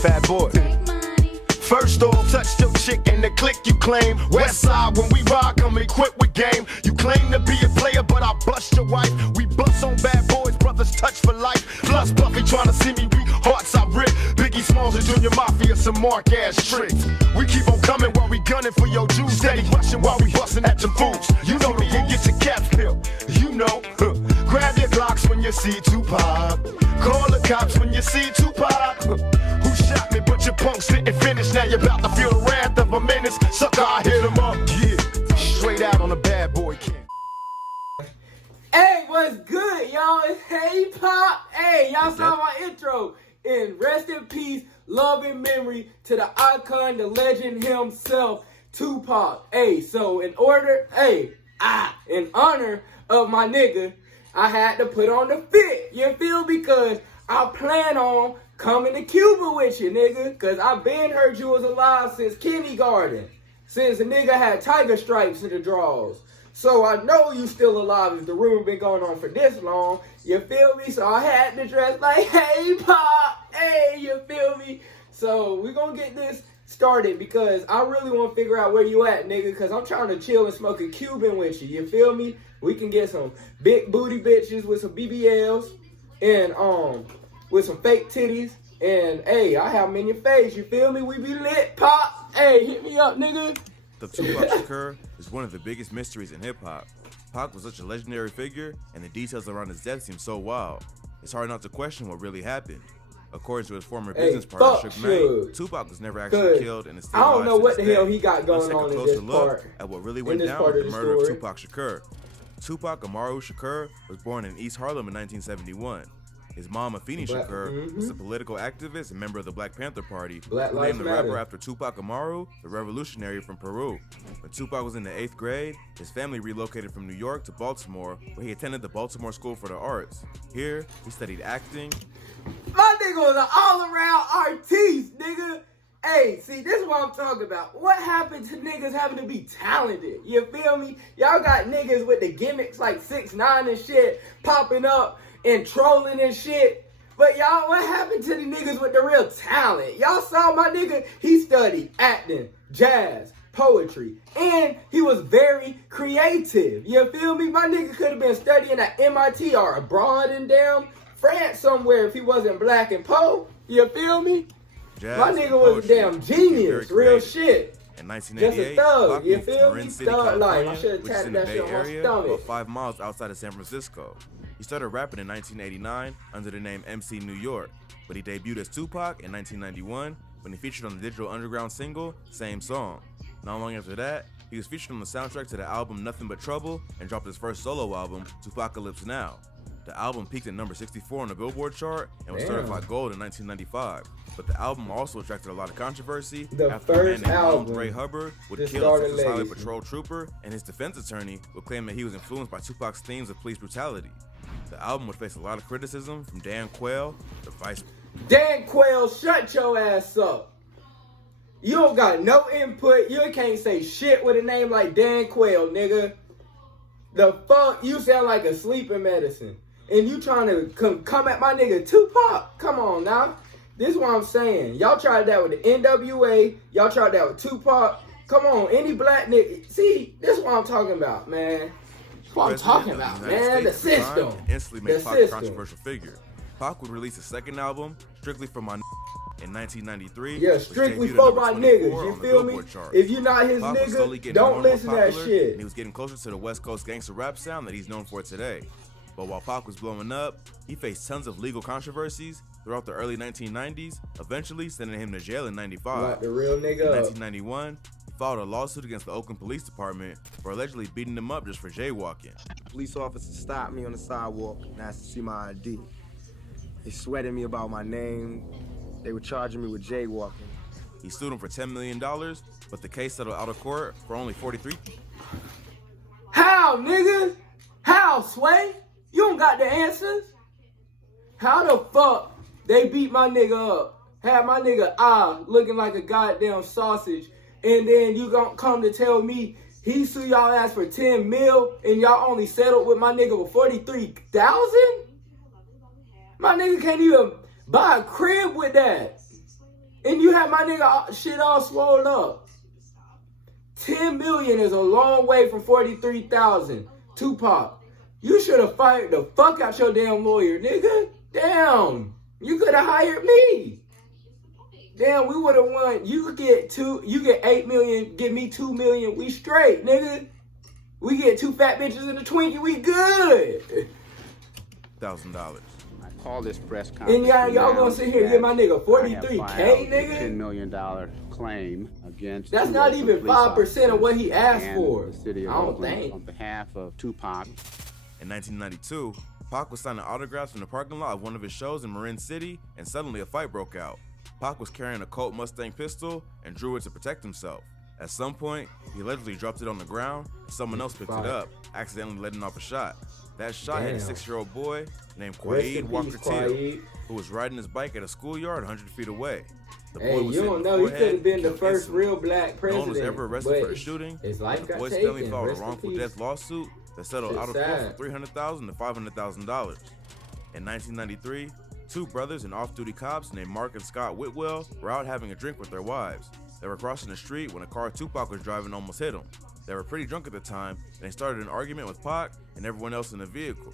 Fat boy. First off, touch your chick and the click you claim. West side, when we rock, I'm equipped with game. You claim to be a player, but I bust your wife. We bust on bad boys, brothers touch for life. Plus Buffy tryna see me weak, hearts I rip. Biggie Smalls and Junior Mafia, some mark ass tricks. We keep on coming while we gunning for your Jews. Steady rushing while we busting at your fools. You know the rule, get your caps peeled. You know, grab your Glocks when you see TUPAC. Call the cops when you see TUPAC. Who shot me, but your punks didn't finish. Now you're about to feel the wrath of a menace. Sucker, I hit him up, yeah. Straight out on a bad boy camp. Hey, what's good, y'all? It's Hey Pop. Hey, y'all saw my intro. And rest in peace, love and memory to the icon, the legend himself, TUPAC. Hey, so in honor of my nigga, I had to put on the fit. You feel? Because I plan on coming to Cuba with you, nigga. Because I've been heard you was alive since kindergarten. Since the nigga had tiger stripes in the drawers. So I know you still alive if the rumor been going on for this long. You feel me? So I had to dress like, hey, Pop. Hey, you feel me? So we gonna get this started because I really want to figure out where you at, nigga. Because I'm trying to chill and smoke a Cuban with you. You feel me? We can get some big booty bitches with some BBLs and with some fake titties. And hey, I have them in your face. You feel me? We be lit, Pop. Hey, hit me up, nigga. The TUPAC Shakur is one of the biggest mysteries in hip-hop. Pac was such a legendary figure, and the details around his death seem so wild. It's hard not to question what really happened. According to his former business partner, Suge Knight, Tupac was never actually killed and is still alive. I don't know what the hell he got going on in this part. Let's take a closer look at what really went down with the murder of Tupac Shakur. Tupac Amaru Shakur was born in East Harlem in 1971. His mom, Afeni Shakur, was a political activist and member of the Black Panther Party, who named the rapper after Tupac Amaru, the revolutionary from Peru. When Tupac was in the 8th grade, his family relocated from New York to Baltimore, where he attended the Baltimore School for the Arts. Here, he studied acting. My nigga was an all-around artiste, nigga. Hey, see, this is what I'm talking about. What happened to niggas having to be talented? You feel me? Y'all got niggas with the gimmicks like 6ix9ine and shit popping up and trolling and shit. But y'all, what happened to the niggas with the real talent? Y'all saw my nigga, he studied acting, jazz, poetry, and he was very creative. You feel me? My nigga could have been studying at MIT or abroad in damn France somewhere if he wasn't black and po. You feel me? Jazz, my nigga was a damn genius, real shit. In 1988, just a thug, Pac you moved to feel Marin me? City, Thug life. I California, should have which is in tatted the that Bay shit on my Area, stomach. about 5 miles outside of San Francisco. He started rapping in 1989 under the name MC New York, but he debuted as Tupac in 1991 when he featured on the Digital Underground single, Same Song. Not long after that, he was featured on the soundtrack to the album Nothing But Trouble and dropped his first solo album, Tupacalypse Now. The album peaked at number 64 on the Billboard chart and was certified gold in 1995. But the album also attracted a lot of controversy after a man named Ronald Ray Hubbard would kill a Texas Highway Patrol trooper, and his defense attorney would claim that he was influenced by Tupac's themes of police brutality. The album would face a lot of criticism from Dan Quayle, the vice. Dan Quayle, shut your ass up. You don't got no input. You can't say shit with a name like Dan Quayle, nigga. The fuck? You sound like a sleeping medicine. And you trying to come at my nigga Tupac? Come on now. This is what I'm saying. Y'all tried that with the NWA. Y'all tried that with Tupac. Come on, any black nigga. See, this is what I'm talking about, man. That's what I'm talking about, man. The system. Instantly made Pac a controversial figure. Pac would release his second album, Strictly For My in 1993. Yeah, Strictly For My Niggas. You feel me? If you're not his nigga, don't listen to that shit. And he was getting closer to the West Coast gangster rap sound that he's known for today. But while Pac was blowing up, he faced tons of legal controversies throughout the early 1990s, eventually sending him to jail in 95. Like the real nigga. In 1991, he filed a lawsuit against the Oakland Police Department for allegedly beating him up just for jaywalking. Police officers stopped me on the sidewalk and asked to see my ID. They sweated me about my name. They were charging me with jaywalking. He sued him for $10 million, but the case settled out of court for only $43. How, nigga? How, Sway? You don't got the answers? How the fuck they beat my nigga up? Had my nigga looking like a goddamn sausage, and then you gon' come to tell me he sue y'all ass for 10 mil and y'all only settled with my nigga for 43,000? My nigga can't even buy a crib with that. And you have my nigga shit all swollen up. 10 million is a long way from 43,000. Tupac, you should have fired the fuck out your damn lawyer, nigga. Damn, you could have hired me. Damn, we would have won. You could get 8 million, give me 2 million. We straight, nigga. We get 2 fat bitches in the Twinkie, we good. $1,000. I call this press conference. And y'all gonna sit here and give my nigga 43K, nigga? $10 million claim against. That's not even 5% of what he asked for. The city of I don't Oakland think. on behalf of Tupac. In 1992, Pac was signing autographs in the parking lot of one of his shows in Marin City, and suddenly a fight broke out. Pac was carrying a Colt Mustang pistol and drew it to protect himself. At some point, he allegedly dropped it on the ground, and someone else picked it up, accidentally letting off a shot. That shot hit a 6-year-old boy named Quaid Walker Teal, who was riding his bike at a schoolyard 100 feet away. The boy was you don't know, he could have been the first real black president. No one was ever arrested for the shooting. His life the got boy's taken. family filed a Rest in wrongful peace. death lawsuit that settled out of court for $300,000 to $500,000. In 1993, 2 brothers and off-duty cops named Mark and Scott Whitwell were out having a drink with their wives. They were crossing the street when a car Tupac was driving almost hit them. They were pretty drunk at the time, and they started an argument with Pac and everyone else in the vehicle.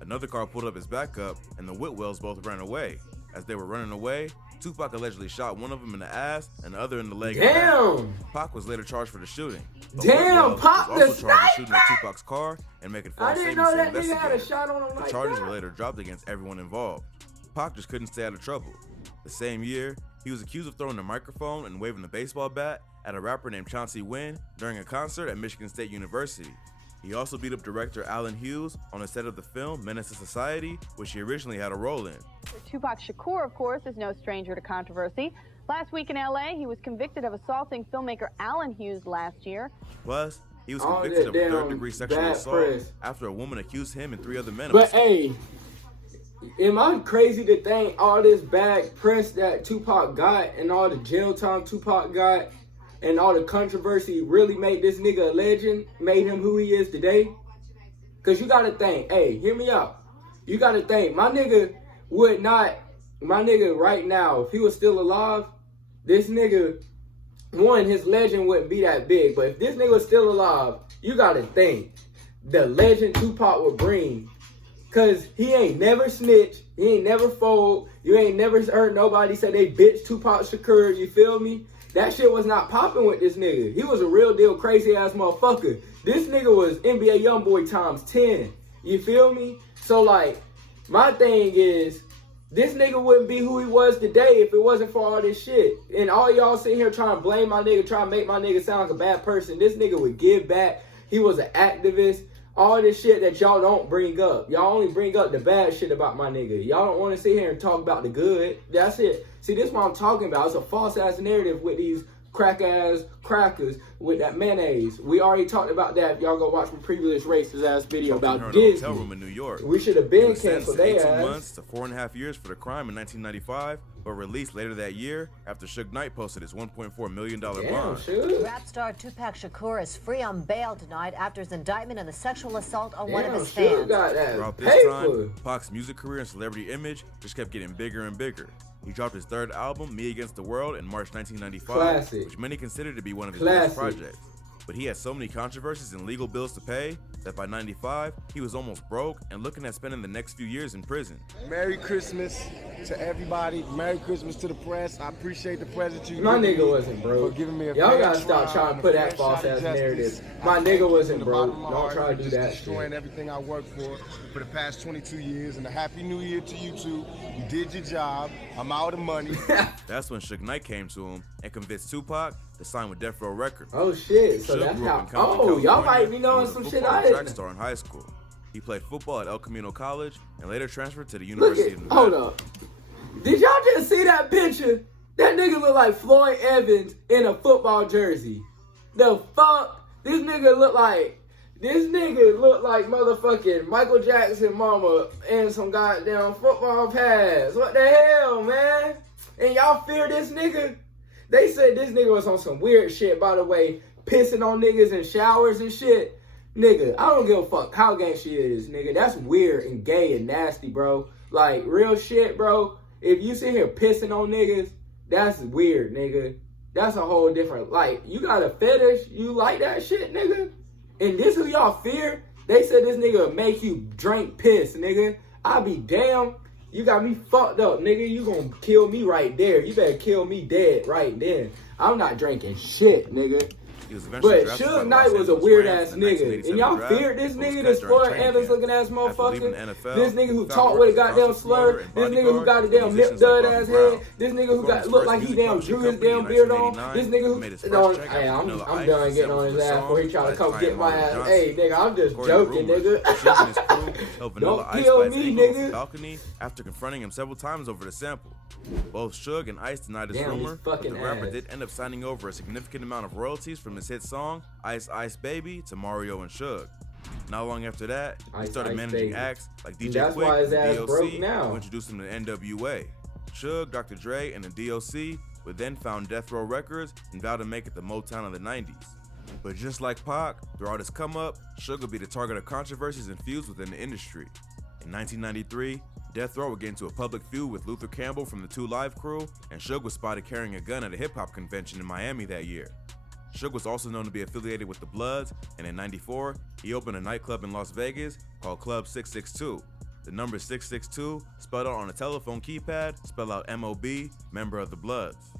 Another car pulled up as backup, and the Whitwells both ran away. As they were running away, Tupac allegedly shot one of them in the ass and the other in the leg. Damn! Pac was later charged for the shooting. Damn, Pac was the also charged with shooting at sniper! Tupac's car and making I false didn't statements know to that nigga had a investigators. shot on him The like charges that. were later dropped against everyone involved. Pac just couldn't stay out of trouble. The same year, he was accused of throwing a microphone and waving a baseball bat at a rapper named Chauncey Wynn during a concert at Michigan State University. He also beat up director Alan Hughes on the set of the film Menace to Society, which he originally had a role in. Tupac Shakur, of course, is no stranger to controversy. Last week in L.A., he was convicted of assaulting filmmaker Alan Hughes last year. Plus, he was All convicted that of a damn third-degree sexual bad assault press. after a woman accused him and 3 other men of But assault. hey, am I crazy to think all this bad press that Tupac got and all the jail time Tupac got and all the controversy really made this nigga a legend, made him who he is today? Cause you gotta think, hey, hear me out. You gotta think, my nigga right now, if he was still alive, this nigga, one, his legend wouldn't be that big. But if this nigga was still alive, you gotta think the legend Tupac would bring. Cause he ain't never snitched, he ain't never fold, you ain't never heard nobody say they bitch Tupac Shakur, you feel me? That shit was not popping with this nigga. He was a real deal crazy ass motherfucker. This nigga was NBA Youngboy times 10. You feel me? So like, my thing is, this nigga wouldn't be who he was today if it wasn't for all this shit. And all y'all sitting here trying to blame my nigga, trying to make my nigga sound like a bad person. This nigga would give back. He was an activist. All this shit that y'all don't bring up. Y'all only bring up the bad shit about my nigga. Y'all don't want to sit here and talk about the good. That's it. See, this is what I'm talking about. It's a false ass narrative with these crack ass crackers with that mayonnaise. We already talked about that. If y'all go watch my previous racist ass video about Disney. Hotel room in New York. We should have been canceled their 18 ass. months to 4.5 years for the crime in 1995, but released later that year after Suge Knight posted his $1.4 million Damn, bond. Suge. Rap star Tupac Shakur is free on bail tonight after his indictment on the sexual assault on one of Damn, his Suge fans. got that Throughout this paper. time, Pac's music career and celebrity image just kept getting bigger and bigger. He dropped his 3rd album, Me Against the World, in March 1995, Classic. which many consider to be one of his Classic. best projects. But he had so many controversies and legal bills to pay that by 95, he was almost broke and looking at spending the next few years in prison. Merry Christmas to everybody. Merry Christmas to the press. I appreciate the present you My gave nigga me wasn't broke. for giving me a Y'all fair gotta stop trial trying to and put a that fair false shot at ass justice. narrative. I My thank nigga you wasn't from the broke. bottom of my Don't heart try to do just that destroying shit. everything I worked for the past 22 years. And a happy new year to you two. You did your job. I'm out of money. That's when Suge Knight came to him and convinced Tupac to sign with Death Row Records. Oh shit, so Suge that's grew up how. in Compton, Oh, y'all California, might be and knowing was a some shit football I and track didn't. star in high school. He played football at El Camino College and later transferred to the Look University at, of Nevada. hold up. Did y'all just see that picture? That nigga look like Floyd Evans in a football jersey. The fuck? This nigga look like motherfucking Michael Jackson mama in some goddamn football pads. What the hell, man? And y'all fear this nigga? They said this nigga was on some weird shit, by the way, pissing on niggas in showers and shit. Nigga, I don't give a fuck how gangsta she is, nigga. That's weird and gay and nasty, bro. Like, real shit, bro. If you sit here pissing on niggas, That's weird, nigga. That's a whole different, like, you got a fetish, you like that shit, nigga? And this who y'all fear? They said this nigga would make you drink piss, nigga. I be damn, you got me fucked up, nigga. You gonna kill me right there. You better kill me dead right then. I'm not drinking shit, nigga. But Suge Knight was a weird ass nigga. And y'all feared this nigga, this Floyd Evans looking ass motherfucker. This nigga who talked with a goddamn slur. This nigga who got a damn lip dud ass head. This nigga who got looked like he damn drew his damn beard on. This nigga who hey, I'm done getting on his ass before he try to come get my ass. Hey nigga, I'm just joking, nigga. Don't kill me, nigga. Balcony after confronting him several times over the sample. Both Suge and Ice denied this rumor, but the rapper did end up signing over a significant amount of royalties from his hit song, Ice Ice Baby, to Mario and Suge. Not long after that, he started managing acts like DJ Quick and the DOC, who introduced him to NWA. Suge, Dr. Dre, and the DOC would then found Death Row Records and vowed to make it the Motown of the 90s. But just like Pac, throughout his come up, Suge would be the target of controversies and feuds within the industry. In 1993, Death Row would get into a public feud with Luther Campbell from the 2 Live Crew, and Suge was spotted carrying a gun at a hip-hop convention in Miami that year. Suge was also known to be affiliated with the Bloods, and in '94, he opened a nightclub in Las Vegas called Club 662. The number 662, spelled out on a telephone keypad, spelled out MOB, member of the Bloods.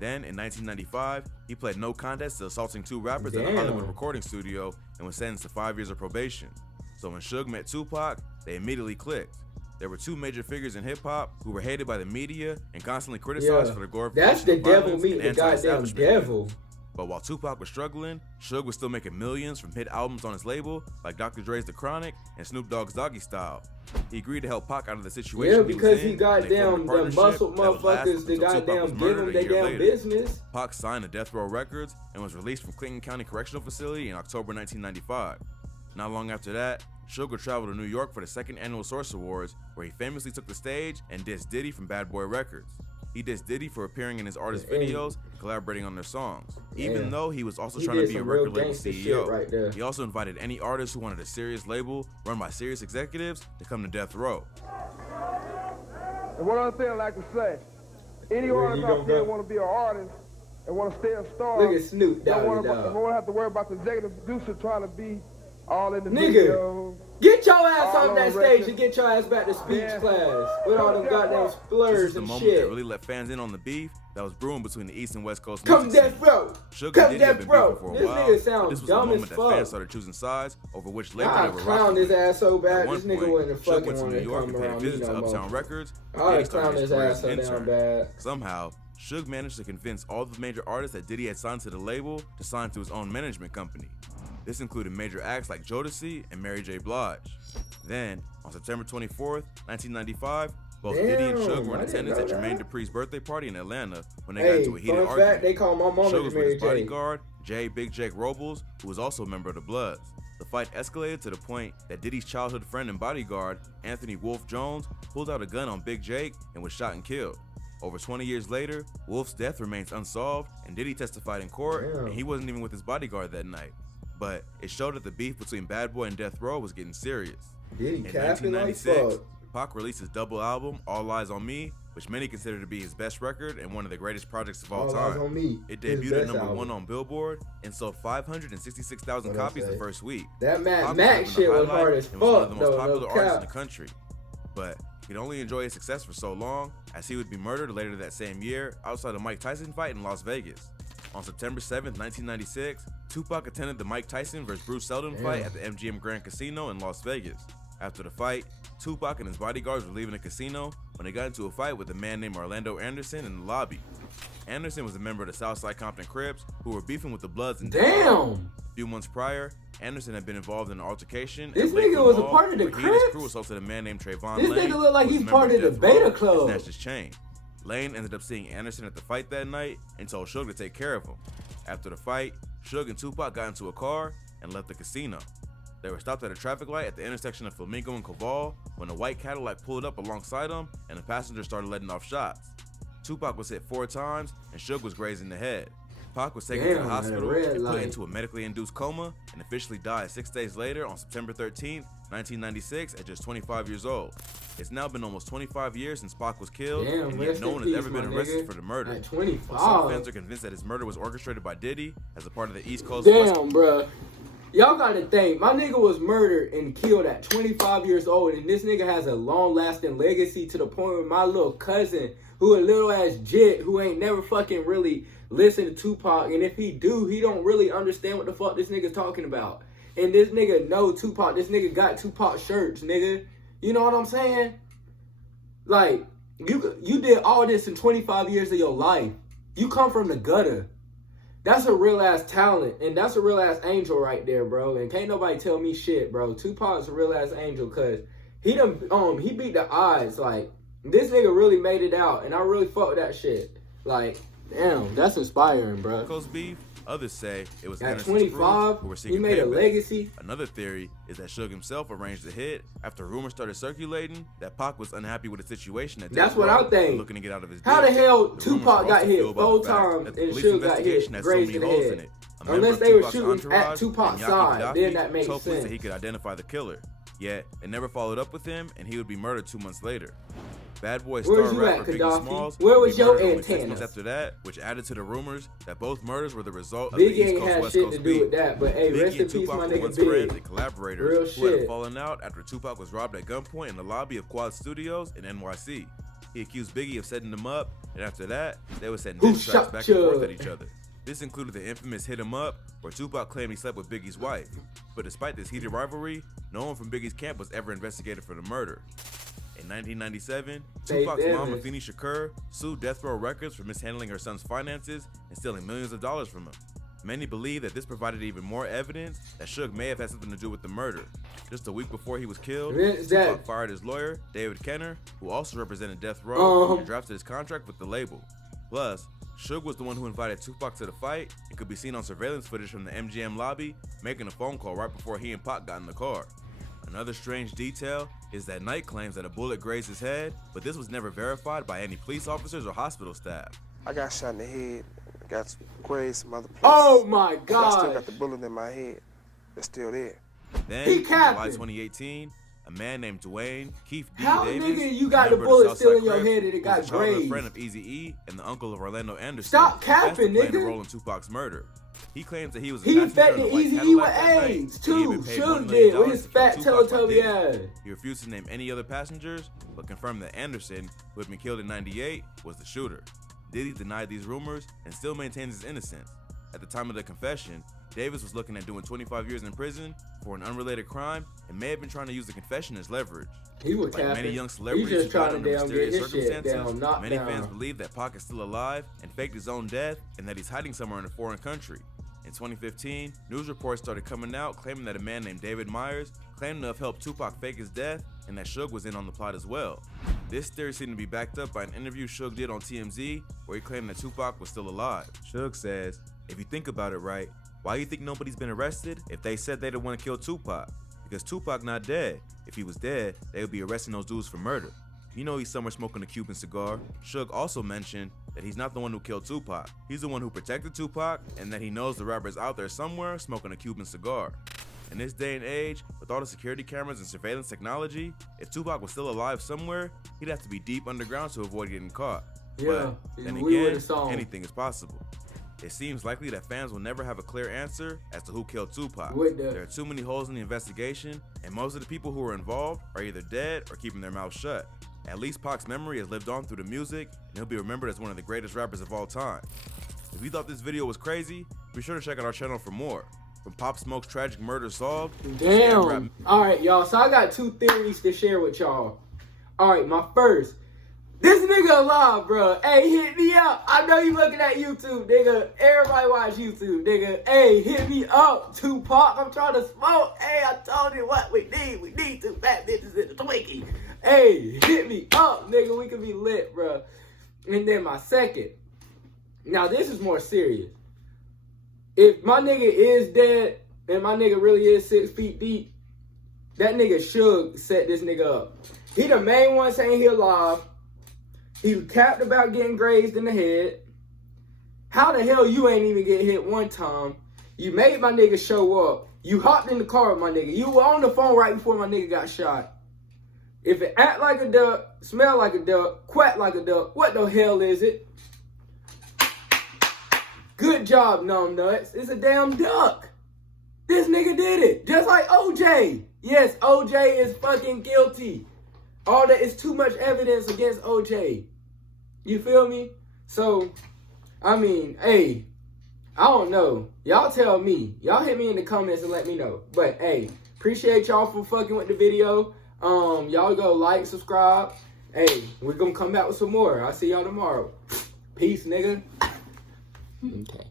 Then, in 1995, he pled no contest to assaulting 2 rappers at a Hollywood recording studio and was sentenced to 5 years of probation. So when Suge met Tupac, they immediately clicked. There were 2 major figures in hip-hop who were hated by the media and constantly criticized for their glorification that's the of devil violence meeting and the goddamn devil. But while Tupac was struggling, Suge was still making millions from hit albums on his label, like Dr. Dre's The Chronic and Snoop Dogg's Doggy Style. He agreed to help Pac out of the situation because he he goddamn the muscle motherfuckers, the goddamn give him their damn business. Pac signed to Death Row Records and was released from Clinton County Correctional Facility in October 1995. Not long after that, Suge would travel to New York for the 2nd annual Source Awards, where he famously took the stage and dissed Diddy from Bad Boy Records. He dissed Diddy for appearing in his artist videos and collaborating on their songs, even though he was also trying to be a record label CEO. He also invited any artist who wanted a serious label run by serious executives to come to Death Row. And one other thing I'd like to say, any artist out there want to be an artist and want to stay a star, look at Snoop Dogg. Don't have to worry about the executive producer trying to be all in the video. Get your ass off that stage and get your ass back to speech class with all them goddamn slurs and moment shit. That really let fans in on the beef that was brewing between the East and West Coast. Come Death Row. Come Death Row. This nigga sounds this was dumb the as moment fuck. that fans started choosing sides over which label they were clown his ass so bad. At This nigga wouldn't Suge fucking went to want New to York come and paid a around visit me to no Uptown more. Records. I clown his ass so damn bad. Somehow, Suge managed to convince all the major artists that Diddy had signed to the label to sign to his own management company. This included major acts like Jodeci and Mary J. Blige. Then, on September 24th, 1995, both Diddy and Suge were in attendance at Jermaine Dupri's birthday party in Atlanta when they got into a heated argument. They call my mama Suge was with Mary his bodyguard, Big Jake Robles, who was also a member of the Bloods. The fight escalated to the point that Diddy's childhood friend and bodyguard, Anthony Wolf Jones, pulled out a gun on Big Jake and was shot and killed. Over 20 years later, Wolf's death remains unsolved, and Diddy testified in court, and he wasn't even with his bodyguard that night. But it showed that the beef between Bad Boy and Death Row was getting serious. In 1996, Pac released his double album, All Eyes on Me, which many consider to be his best record and one of the greatest projects of all time. It debuted at number 1 on Billboard and sold 566,000 copies the first week. That Mac shit was hard as fuck, one of the most though, popular artists in the country. But he could only enjoy his success for so long, as he would be murdered later that same year outside a Mike Tyson fight in Las Vegas. On September 7th, 1996, Tupac attended the Mike Tyson vs. Bruce Seldon fight at the MGM Grand Casino in Las Vegas. After the fight, Tupac and his bodyguards were leaving the casino when they got into a fight with a man named Orlando Anderson in the lobby. Anderson was a member of the Southside Compton Crips who were beefing with the Bloods in Damn! A few months prior, Anderson had been involved in an altercation. This nigga was a part of the Crips? He and his crew assaulted a man named Trayvon Lane. This nigga look like he's part of the Beta Club. Snatched his chain. Lane ended up seeing Anderson at the fight that night and told Suge to take care of him. After the fight, Suge and Tupac got into a car and left the casino. They were stopped at a traffic light at the intersection of Flamingo and Koval when a white Cadillac pulled up alongside them and the passenger started letting off shots. Tupac was hit 4 times and Suge was grazed in the head. Pac was taken to the hospital and put light. into a medically induced coma and officially died 6 days later on September 13th, 1996 at just 25 years old. It's now been almost 25 years since Pac was killed, and yet no one has ever been arrested for the murder. At 25. While some fans are convinced that his murder was orchestrated by Diddy as a part of the East Coast. Damn, bruh. Y'all gotta think, my nigga was murdered and killed at 25 years old, and this nigga has a long-lasting legacy to the point where my little cousin, who a little-ass jit, who ain't never fucking really listened to Tupac, and if he do, he don't really understand what the fuck this nigga's talking about. And this nigga know Tupac, this nigga got Tupac shirts, nigga. You know what I'm saying? Like, you did all this in 25 years of your life. You come from the gutter. That's a real ass talent, and that's a real ass angel right there, bro. And can't nobody tell me shit, bro. Tupac's a real ass angel, cause he beat the odds. Like, this nigga really made it out, and I really fuck with that shit. Like, damn, that's inspiring, bro. Coast beef. Others say it was at Anderson's 25, who were seeking he made a payback. legacy. Another theory is that Suge himself arranged the hit after rumors started circulating that Pac was unhappy with the situation. That's what I think. Looking to get out of his How debt. the hell The Tupac rumors got also hit fuel about 4 the fact times that the and police Suge got investigation hit has so many grazed in the holes head? in it. A member Unless of they were Tupac's shooting at entourage, Tupac's Yaki side, Gaddafi, then that makes told police sense. that he could identify the killer. Yet, it never followed up with him, and he would be murdered 2 months later. Bad Boy star Where's you rapper at, Biggie Gaddafi? Smalls Where would was be your murdered only 6 antennas? months after that, which added to the rumors that both murders were the result of the Biggie East ain't Coast had West shit Coast to do beef. with that, but hey, Biggie rest in and peace, Tupac my were nigga once friends Big. and collaborators Real who had a shit. falling out after Tupac was robbed at gunpoint in the lobby of Quad Studios in NYC. He accused Biggie of setting him up, and after that, they were setting Who diss tracks shot back and forth ya? at each other. This included the infamous Hit 'Em Up, where Tupac claimed he slept with Biggie's wife. But despite this heated rivalry, no one from Biggie's camp was ever investigated for the murder. In 1997, Tupac's mom, Afeni Shakur, sued Death Row Records for mishandling her son's finances and stealing millions of dollars from him. Many believe that this provided even more evidence that Suge may have had something to do with the murder. Just a week before he was killed, Tupac fired his lawyer, David Kenner, who also represented Death Row, and drafted his contract with the label. Plus, Suge was the one who invited Tupac to the fight and could be seen on surveillance footage from the MGM lobby making a phone call right before he and Pac got in the car. Another strange detail is that Knight claims that a bullet grazed his head, but this was never verified by any police officers or hospital staff. I got shot in the head, got grazed some other places. Oh my But I still god. got the bullet in my head. It's still there. Then, He in July capping. 2018, a man named Dwayne Keith D. How, Davis, nigga, you a got the member of bullet Southside still in your Crips, head and it got who was a childhood grazed? friend of Eazy-E and the uncle of Orlando Anderson, Stop capping, confessed to playing a nigga. role in Tupac's murder. He claims that he was a He passenger in infected a white Eazy-E Cadillac with that night, AIDS and he had too. been paid $1 Suge million did with his to kill fat Tupac by Teletubby Diddy. ass. He refused to name any other passengers, but confirmed that Anderson, who had been killed in '98, was the shooter. Diddy denied these rumors and still maintains his innocence. At the time of the confession, Davis was looking at doing 25 years in prison for an unrelated crime and may have been trying to use the confession as leverage. He was Like many capping. young He celebrities just who died trying to under damn get mysterious his shit circumstances, down, knocked many down. fans believe that Pac is still alive and faked his own death and that he's hiding somewhere in a foreign country. In 2015, news reports started coming out claiming that a man named David Myers claimed to have helped Tupac fake his death and that Suge was in on the plot as well. This theory seemed to be backed up by an interview Suge did on TMZ where he claimed that Tupac was still alive. Suge says, "If you think about it right, why do you think nobody's been arrested if they said they didn't want to kill Tupac? Because Tupac not dead. If he was dead, they would be arresting those dudes for murder. You know he's somewhere smoking a Cuban cigar." Suge also mentioned that he's not the one who killed Tupac. He's the one who protected Tupac and that he knows the rapper is out there somewhere smoking a Cuban cigar. In this day and age, with all the security cameras and surveillance technology, if Tupac was still alive somewhere, he'd have to be deep underground to avoid getting caught. Yeah, But then we again, would've saw him. anything is possible. It seems likely that fans will never have a clear answer as to who killed Tupac. There are too many holes in the investigation, and most of the people who are involved are either dead or keeping their mouths shut. At least Pac's memory has lived on through the music, and he'll be remembered as one of the greatest rappers of all time. If you thought this video was crazy, be sure to check out our channel for more. From Pop Smoke's tragic murder solved, Damn. Alright, y'all. So I got 2 theories to share with y'all. Alright, my first. This nigga alive, bro. Hey, hit me up. I know you looking at YouTube, nigga. Everybody watch YouTube, nigga. Hey, hit me up, Tupac. I'm trying to smoke. Hey, I told you what we need. We need 2 fat bitches in the Twinkie. Hey, hit me up, nigga. We can be lit, bro. And then my second. Now, this is more serious. If my nigga is dead and my nigga really is 6 feet deep, that nigga Suge set this nigga up. He the main one saying he alive. He capped about getting grazed in the head. How the hell you ain't even get hit one time? You made my nigga show up. You hopped in the car with my nigga. You were on the phone right before my nigga got shot. If it act like a duck, smell like a duck, quack like a duck, what the hell is it? Good job, numb nuts. It's a damn duck. This nigga did it. Just like OJ. Yes, OJ is fucking guilty. All that is too much evidence against OJ. You feel me? So, I mean, hey, I don't know. Y'all tell me. Y'all hit me in the comments and let me know. But, hey, appreciate y'all for fucking with the video. Y'all go like, subscribe. Hey, we're gonna come back with some more. I'll see y'all tomorrow. Peace, nigga. Okay.